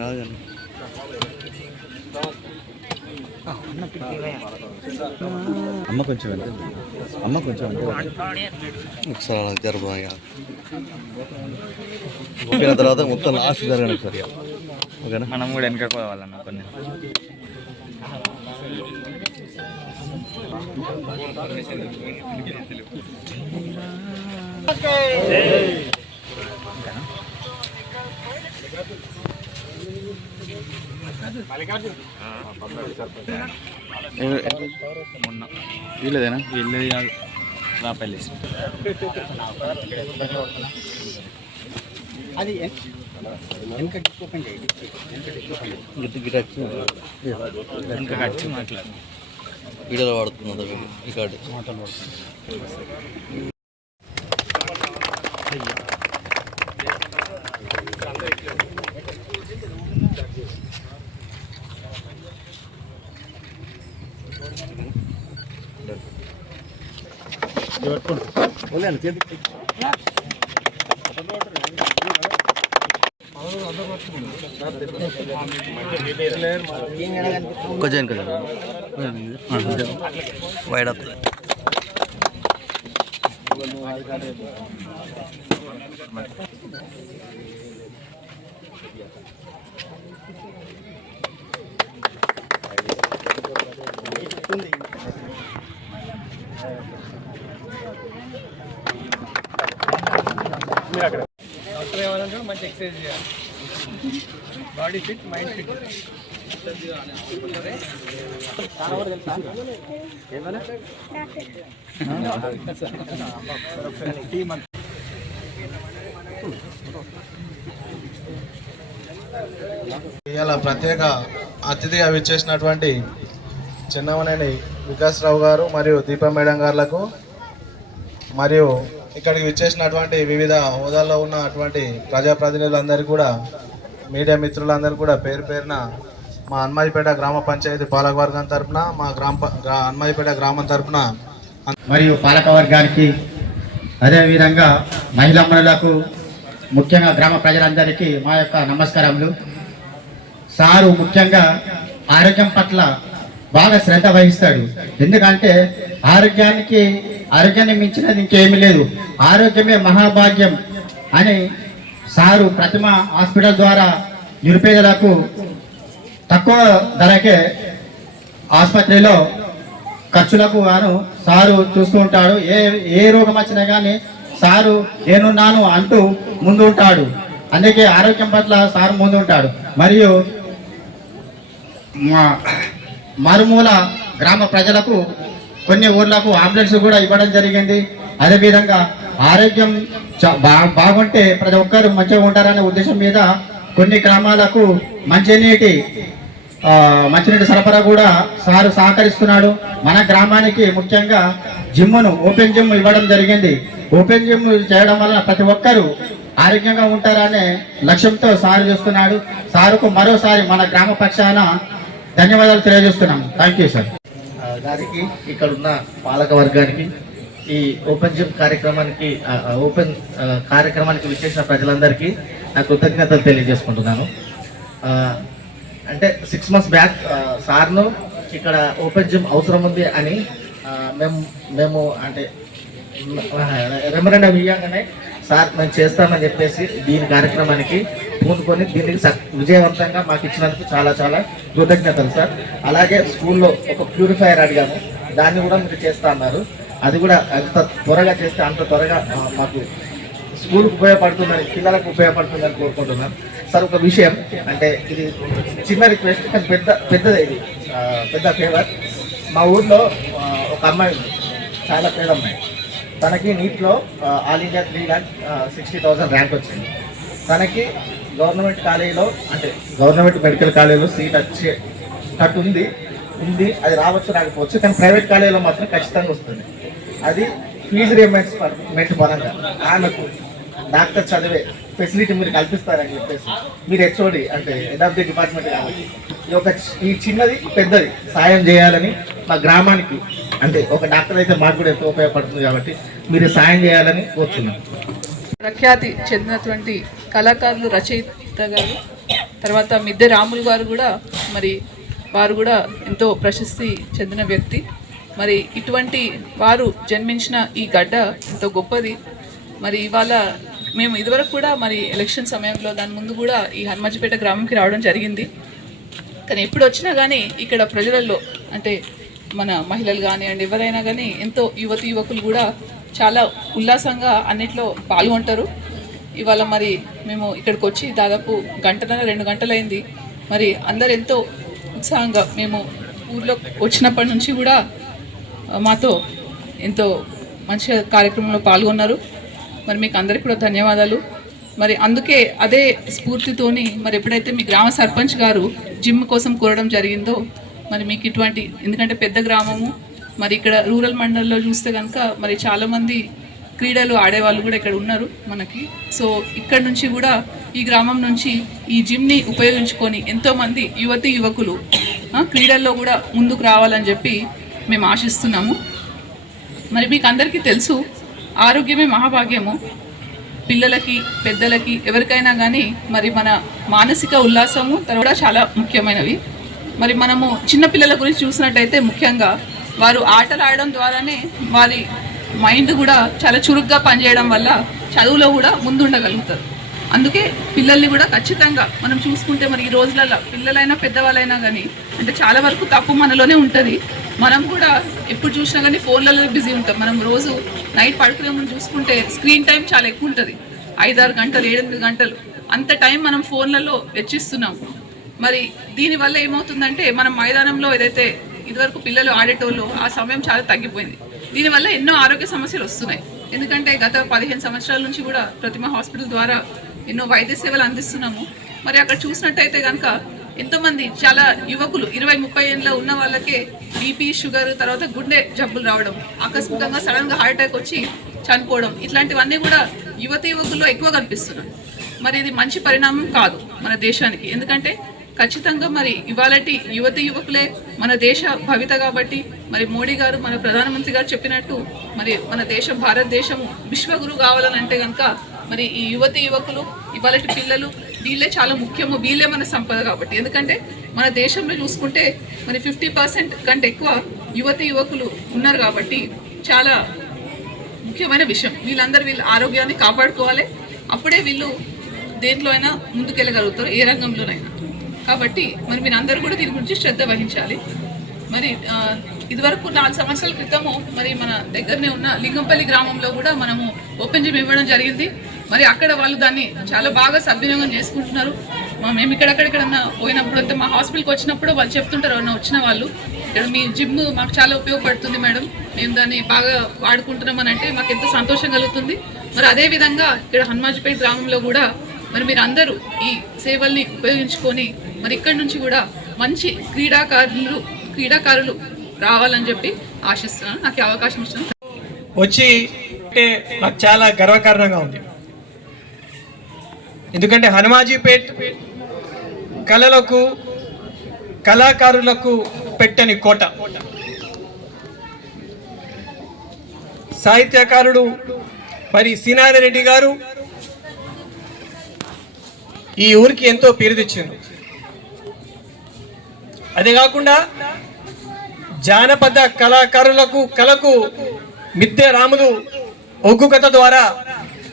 రాజన్న అమ్మ కొంచెం అంటే ఒకసారి అలా జరబాగా ఓకేన తర్వాత మొత్తం లాస్ట్ జరగండి ఒకసారి ఓకేనా మనం కూడా వెనక పోవాలన్న కొన్ని మొన్న వీళ్ళదేనా వీళ్ళది కాదు రాపల్లి అది మాట్లాడు వీడియోలో వాడుతున్నది ఈ కార్డు మాట్లాడు కొంచెం వైడ్ అవుతుంది డాక్టర్ ఏవాలంటే మంచి ఎక్సర్సైజ్ చేయాలి బాడీ ఫిట్ మైండ్ ఫిట్ ఇలా ప్రత్యేక అతిథిగా విచ్చేసినటువంటి చిన్నమనేని వికాసరావు గారు మరియు దీపా మేడం గారులకు మరియు ఇక్కడికి విచ్చేసినటువంటి వివిధ హోదాల్లో ఉన్నటువంటి ప్రజాప్రతినిధులందరికీ కూడా మీడియా మిత్రులందరూ కూడా పేరు పేరున మా హనుమాయిపేట గ్రామ పంచాయతీ పాలకవర్గం తరఫున మా హనుమాయిపేట గ్రామం తరఫున మరియు పాలకవర్గానికి అదేవిధంగా మహిళలకు ముఖ్యంగా గ్రామ ప్రజలందరికీ మా యొక్క నమస్కారములు. సారు ముఖ్యంగా ఆరోగ్యం పట్ల బాగా శ్రద్ధ వహిస్తాడు. ఎందుకంటే ఆరోగ్యాన్ని మించినది ఇంకేమీ లేదు, ఆరోగ్యమే మహాభాగ్యం అని సారు ప్రతిమ హాస్పిటల్ ద్వారా నిరుపేదలకు తక్కువ ధరకే ఆసుపత్రిలో ఖర్చులకు గాను సారు చూస్తూ ఉంటాడు. ఏ రోగం వచ్చినా కానీ సారు నేనున్నాను అంటూ ముందు ఉంటాడు. అందుకే ఆరోగ్యం పట్ల సారు ముందు ఉంటాడు. మరియు మారుమూల గ్రామ ప్రజలకు కొన్ని ఊర్లకు అంబులెన్స్ కూడా ఇవ్వడం జరిగింది. అదేవిధంగా ఆరోగ్యం బాగుంటే ప్రతి ఒక్కరు మంచిగా ఉంటారనే ఉద్దేశం మీద కొన్ని గ్రామాలకు మంచినీటి సరఫరా కూడా సారు సహకరిస్తున్నాడు. మన గ్రామానికి ముఖ్యంగా ఓపెన్ జిమ్ ఇవ్వడం జరిగింది. ఓపెన్ జిమ్ చేయడం వల్ల ప్రతి ఒక్కరూ ఆరోగ్యంగా ఉంటారనే లక్ష్యంతో సారు చేస్తున్నాడు. సారుకు మరోసారి మన గ్రామ పక్షాన ధన్యవాదాలు తెలియజేస్తున్నాం. థ్యాంక్ యూ సార్ గారికి, ఇక్కడ ఉన్న పాలక వర్గానికి, ఈ ఓపెన్ జిమ్ కార్యక్రమానికి విచ్చేసిన ప్రజలందరికీ నా కృతజ్ఞతలు తెలియజేసుకుంటున్నాను. అంటే 6 months బ్యాక్ సార్ను ఇక్కడ ఓపెన్ జిమ్ అవసరం ఉంది అని మేము అంటే రెమరెండం ఇయ్యంగానే సార్ మేము చేస్తామని చెప్పేసి దీని కార్యక్రమానికి పూనుకొని దీనికి విజయవంతంగా మాకు ఇచ్చినందుకు చాలా చాలా కృతజ్ఞతలు సార్. అలాగే స్కూల్లో ఒక ప్యూరిఫైయర్ అడిగాము, దాన్ని కూడా మీరు చేస్తా అన్నారు. అది కూడా ఎంత త్వరగా చేస్తే అంత త్వరగా మాకు స్కూల్కి ఉపయోగపడుతుందని, పిల్లలకు ఉపయోగపడుతుందని కోరుకుంటున్నాను సార్. ఒక విషయం అంటే ఇది చిన్న రిక్వెస్ట్, కానీ పెద్దది, ఇది పెద్ద ఫేవర్. మా ఊర్లో ఒక అమ్మాయి ఉంది, చాలా పేద అమ్మాయి. తనకి నీట్లో ఆల్ ఇండియా 3,60,000 ర్యాంక్ వచ్చింది. తనకి గవర్నమెంట్ కాలేజీలో అంటే గవర్నమెంట్ మెడికల్ కాలేజీలో సీట్ వచ్చేటట్టు ఉంది. అది రావచ్చు రాకపోవచ్చు, కానీ ప్రైవేట్ కాలేజీలో మాత్రం ఖచ్చితంగా వస్తుంది. అది ఫీజు రియంబర్స్మెంట్ పరంగా ఆమెకు డాక్టర్ చదివే ఫెసిలిటీ మీరు కల్పిస్తారని చెప్పేసి మీరు హెచ్ఓడి అంటే హెడ్ ఆఫ్ ది డిపార్ట్మెంట్ కాబట్టి ఈ చిన్నది పెద్దది సాయం చేయాలని మా గ్రామానికి అంటే ఒక డాక్టర్ అయితే మాకు కూడా ఎంతో ఉపయోగపడుతుంది కాబట్టి మీరు సాయం చేయాలని కోరుతున్నాను. ప్రఖ్యాతి చెందినటువంటి కళాకారులు రచయిత గారు, తర్వాత మిద్దె రాములు గారు కూడా మరి వారు కూడా ఎంతో ప్రశస్తి చెందిన వ్యక్తి. మరి ఇటువంటి వారు జన్మించిన ఈ గడ్డ ఎంతో గొప్పది. మరి ఇవాళ మేము ఇదివరకు కూడా మరి ఎలక్షన్ సమయంలో దాని ముందు కూడా ఈ హనుమాజిపేట గ్రామంకి రావడం జరిగింది. కానీ ఎప్పుడు వచ్చినా కానీ ఇక్కడ ప్రజలలో అంటే మన మహిళలు కానివ్వండి ఎవరైనా కానీ ఎంతో యువతి యువకులు కూడా చాలా ఉల్లాసంగా అన్నిట్లో పాల్గొంటారు. ఇవాళ మరి మేము ఇక్కడికి వచ్చి దాదాపు గంటన్నర 2 గంటలైంది. మరి అందరు ఎంతో ఉత్సాహంగా మేము ఊర్లో వచ్చినప్పటి నుంచి కూడా మాతో ఎంతో మంచిగా కార్యక్రమంలో పాల్గొన్నారు. మరి మీకు అందరికీ కూడా ధన్యవాదాలు. మరి అందుకే అదే స్ఫూర్తితోని మరి ఎప్పుడైతే మీ గ్రామ సర్పంచ్ గారు జిమ్ కోసం కోరడం జరిగిందో మరి మీకు ఇటువంటి ఎందుకంటే పెద్ద గ్రామము మరి ఇక్కడ రూరల్ మండలంలో చూస్తే కనుక మరి చాలామంది క్రీడలు ఆడేవాళ్ళు కూడా ఇక్కడ ఉన్నారు మనకి. సో ఇక్కడ నుంచి కూడా ఈ గ్రామం నుంచి ఈ జిమ్ని ఉపయోగించుకొని ఎంతోమంది యువతి యువకులు క్రీడల్లో కూడా ముందుకు రావాలని చెప్పి మేము ఆశిస్తున్నాము. మరి మీకు అందరికీ తెలుసు ఆరోగ్యమే మహాభాగ్యము. పిల్లలకి పెద్దలకి ఎవరికైనా కానీ మరి మన మానసిక ఉల్లాసము తర్వాత చాలా ముఖ్యమైనవి. మరి మనము చిన్నపిల్లల గురించి చూసినట్టయితే ముఖ్యంగా వారు ఆటలు ఆడడం ద్వారానే వారి మైండ్ కూడా చాలా చురుగ్గా పనిచేయడం వల్ల చదువులో కూడా ముందుండగలుగుతారు. అందుకే పిల్లల్ని కూడా ఖచ్చితంగా మనం చూసుకుంటే మరి ఈ రోజులలో పిల్లలైనా పెద్దవాళ్ళైనా కానీ అంటే చాలా వరకు తప్పు మనలోనే ఉంటుంది. మనం కూడా ఎప్పుడు చూసినా కానీ ఫోన్లలో బిజీ ఉంటాం. మనం రోజు నైట్ పడుకునే ముందు చూసుకుంటే స్క్రీన్ టైం చాలా ఎక్కువ ఉంటుంది. 5-6 గంటలు 7-8 గంటలు అంత టైం మనం ఫోన్లలో వెచ్చిస్తున్నాం. మరి దీనివల్ల ఏమవుతుందంటే మనం మైదానంలో ఏదైతే ఇదివరకు పిల్లలు ఆడేటోళ్ళు ఆ సమయం చాలా తగ్గిపోయింది. దీనివల్ల ఎన్నో ఆరోగ్య సమస్యలు వస్తున్నాయి. ఎందుకంటే గత 15 సంవత్సరాల నుంచి కూడా ప్రతిమ హాస్పిటల్ ద్వారా ఎన్నో వైద్య సేవలు అందిస్తున్నాము. మరి అక్కడ చూసినట్టయితే కనుక ఎంతోమంది చాలా యువకులు 20-30 ఏళ్ళ ఉన్న వాళ్ళకే బీపీ షుగర్ తర్వాత గుండె జబ్బులు రావడం, ఆకస్మికంగా సడన్గా హార్ట్ అటాక్ వచ్చి చనిపోవడం ఇట్లాంటివన్నీ కూడా యువతి యువకుల్లో ఎక్కువ కనిపిస్తున్నాయి. మరి ఇది మంచి పరిణామం కాదు మన దేశానికి. ఎందుకంటే ఖచ్చితంగా మరి ఇవాళటి యువతి యువకులే మన దేశ భవిత కాబట్టి మరి మోడీ గారు మన ప్రధానమంత్రి గారు చెప్పినట్టు మరి మన దేశం భారతదేశము విశ్వగురు కావాలని అంటే కనుక మరి ఈ యువతి యువకులు ఇవాళటి పిల్లలు వీళ్ళే చాలా ముఖ్యము. వీళ్ళే మన సంపద కాబట్టి. ఎందుకంటే మన దేశంలో చూసుకుంటే మరి 50% కంటే ఎక్కువ యువతి యువకులు ఉన్నారు కాబట్టి చాలా ముఖ్యమైన విషయం. వీళ్ళ ఆరోగ్యాన్ని కాపాడుకోవాలి. అప్పుడే వీళ్ళు దేంట్లో అయినా ముందుకెళ్ళగలుగుతారు, ఏ రంగంలోనైనా. కాబట్టి మరి మీరు అందరూ కూడా దీని గురించి శ్రద్ధ వహించాలి. మరి ఇదివరకు 4 సంవత్సరాల క్రితము మరి మన దగ్గరనే ఉన్న లింగంపల్లి గ్రామంలో కూడా మనము ఓపెన్ జిమ్ ఇవ్వడం జరిగింది. మరి అక్కడ వాళ్ళు దాన్ని చాలా బాగా సద్వినియోగం చేసుకుంటున్నారు. మేము ఇక్కడెక్కడెక్కడన్నా పోయినప్పుడు అంతా మా హాస్పిటల్కి వచ్చినప్పుడు వాళ్ళు చెప్తుంటారు ఎవరన్నా వచ్చిన వాళ్ళు, ఇక్కడ మీ జిమ్ మాకు చాలా ఉపయోగపడుతుంది మేడం, మేము దాన్ని బాగా వాడుకుంటున్నామని అంటే మాకు ఎంతో సంతోషం కలుగుతుంది. మరి అదేవిధంగా ఇక్కడ హనుమాజిపేట గ్రామంలో కూడా మరి మీరు అందరూ ఈ సేవల్ని ఉపయోగించుకొని మరి ఇక్కడి నుంచి కూడా మంచి క్రీడాకారులు రావాలని చెప్పి ఆశిస్తున్నాను. నాకు అవకాశం ఇచ్చిన వచ్చి అంటే నాకు చాలా గర్వకారణంగా ఉంది. ఎందుకంటే హనుమాజీపేట్ కళలకు కళాకారులకు పెట్టని కోట. సాహిత్యకారుడు మరి శ్రీనారాయణ రెడ్డి గారు ఈ ఊరికి ఎంతో పేరు తెచ్చింది. అదే కాకుండా జానపద కళకు మిద్దె రాములు ఒగ్గు కథ ద్వారా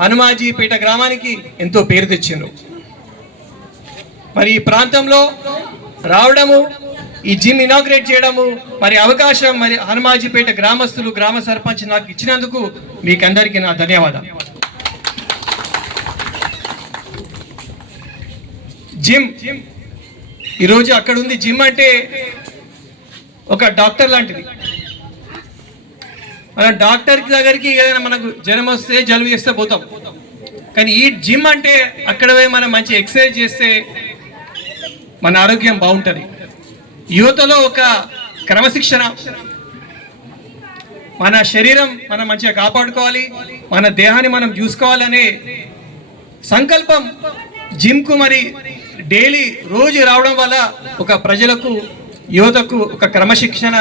హనుమాజీపేట గ్రామానికి ఎంతో పేరు తెచ్చిండ్రు. మరి ఈ ప్రాంతంలో రావడము, ఈ జిమ్ ఇనాగ్రేట్ చేయడము మరి అవకాశం మరి హనుమాజీపేట గ్రామస్తులు గ్రామ సర్పంచ్ నాకు ఇచ్చినందుకు మీకు అందరికీ నా ధన్యవాదాలు. జిమ్ ఈరోజు అక్కడ ఉంది. జిమ్ అంటే ఒక డాక్టర్ లాంటిది. మన డాక్టర్ దగ్గరికి ఏదైనా మనకు జ్వరం వస్తే జలుబు చేస్తే పోతాం, కానీ ఈ జిమ్ అంటే అక్కడ మనం మంచి ఎక్సర్సైజ్ చేస్తే మన ఆరోగ్యం బాగుంటుంది. యువతలో ఒక క్రమశిక్షణ, మన శరీరం మనం మంచిగా కాపాడుకోవాలి, మన దేహాన్ని మనం చూసుకోవాలనే సంకల్పం జిమ్కు మరి డైలీ రోజు రావడం వల్ల ఒక ప్రజలకు యువతకు ఒక క్రమశిక్షణ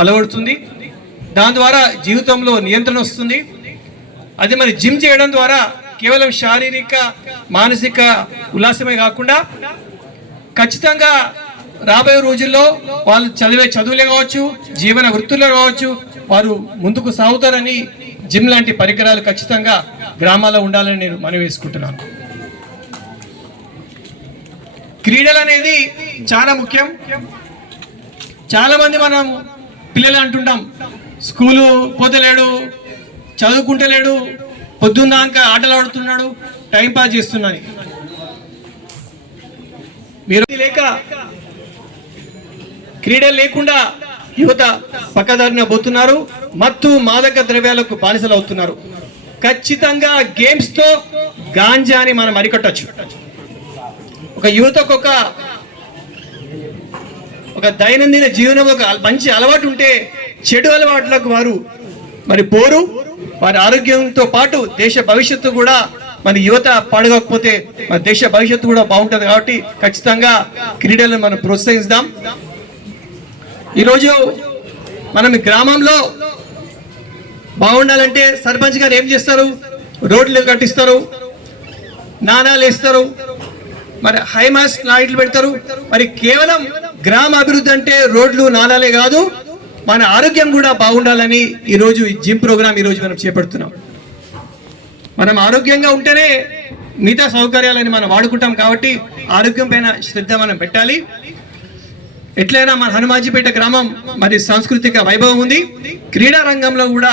అలవడుతుంది. దాని ద్వారా జీవితంలో నియంత్రణ వస్తుంది. అది మరి జిమ్ చేయడం ద్వారా కేవలం శారీరక మానసిక ఉల్లాసమే కాకుండా ఖచ్చితంగా రాబోయే రోజుల్లో వాళ్ళు చదివే చదువులే కావచ్చు, జీవన వృత్తుల్లో కావచ్చు, వారు ముందుకు సాగుతారని జిమ్ లాంటి పరికరాలు ఖచ్చితంగా గ్రామాల్లో ఉండాలని నేను మనవి వేసుకుంటున్నాను. క్రీడలు అనేది చాలా ముఖ్యం. చాలా మంది మనం పిల్లలు అంటుంటాం, స్కూలు పోతలేడు, చదువుకుంటలేడు, పొద్దున్నాక ఆటలు ఆడుతున్నాడు, టైంపాస్ చేస్తున్నాడు. మీరు లేక క్రీడలు లేకుండా యువత పక్కదారిన పోతున్నారు, మత్తు మాదక ద్రవ్యాలకు బానిసలు అవుతున్నారు. ఖచ్చితంగా గేమ్స్ తో గాంజాని మనం అరికట్టచ్చు. ఒక యువతకు ఒక దైనందిన జీవనం ఒక మంచి అలవాటు ఉంటే చెడు అలవాట్లకు వారు మరి పోరు. వారి ఆరోగ్యంతో పాటు దేశ భవిష్యత్తు కూడా మన యువత పాడగకపోతే మన దేశ భవిష్యత్తు కూడా బాగుంటుంది. కాబట్టి ఖచ్చితంగా క్రీడలను మనం ప్రోత్సహిస్తాం. ఈరోజు మనం గ్రామంలో బాగుండాలంటే సర్పంచ్ గారు ఏం చేస్తారు? రోడ్లు కట్టిస్తారు, నాణాలు వేస్తారు, మరి హైమాస్ లైట్లు పెడతారు. మరి కేవలం గ్రామ అభివృద్ధి అంటే రోడ్లు నాణాలే కాదు, మన ఆరోగ్యం కూడా బాగుండాలని ఈరోజు ఈ జిమ్ ప్రోగ్రామ్ ఈరోజు మనం చేపడుతున్నాం. మనం ఆరోగ్యంగా ఉంటేనే మిగతా సౌకర్యాలని మనం వాడుకుంటాం. కాబట్టి ఆరోగ్యం పైన శ్రద్ధ మనం పెట్టాలి. ఎట్లయినా మన హనుమాజీపేట గ్రామం మరి సాంస్కృతిక వైభవం ఉంది. క్రీడా రంగంలో కూడా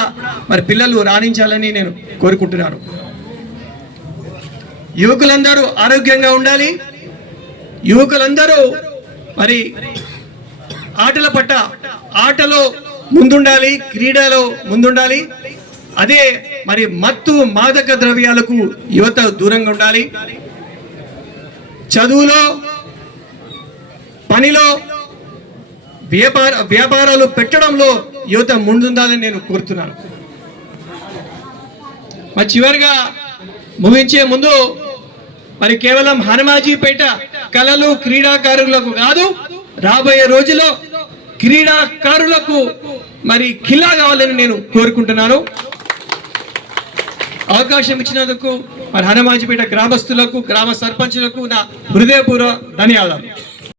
మరి పిల్లలు రాణించాలని నేను కోరుకుంటున్నాను. యువకులందరూ ఆరోగ్యంగా ఉండాలి. యువకులందరూ మరి ఆటలో ముందుండాలి, క్రీడలో ముందుండాలి. అదే మరి మత్తు మాదక ద్రవ్యాలకు యువత దూరంగా ఉండాలి. చదువులో, పనిలో, వ్యాపారాలు పెట్టడంలో యువత ముందుండాలని నేను కోరుతున్నాను. మరి చివరిగా ముగించే ముందు మరి కేవలం హనుమాజీపేట కళలు క్రీడాకారులకు కాదు, రాబోయే రోజుల్లో క్రీడాకారులకు మరి ఖిల్లా కావాలని నేను కోరుకుంటున్నాను. అవకాశం ఇచ్చినందుకు మరి హనుమాజీపేట గ్రామస్తులకు, గ్రామ సర్పంచులకు నా హృదయపూర్వక ధన్యవాదాలు.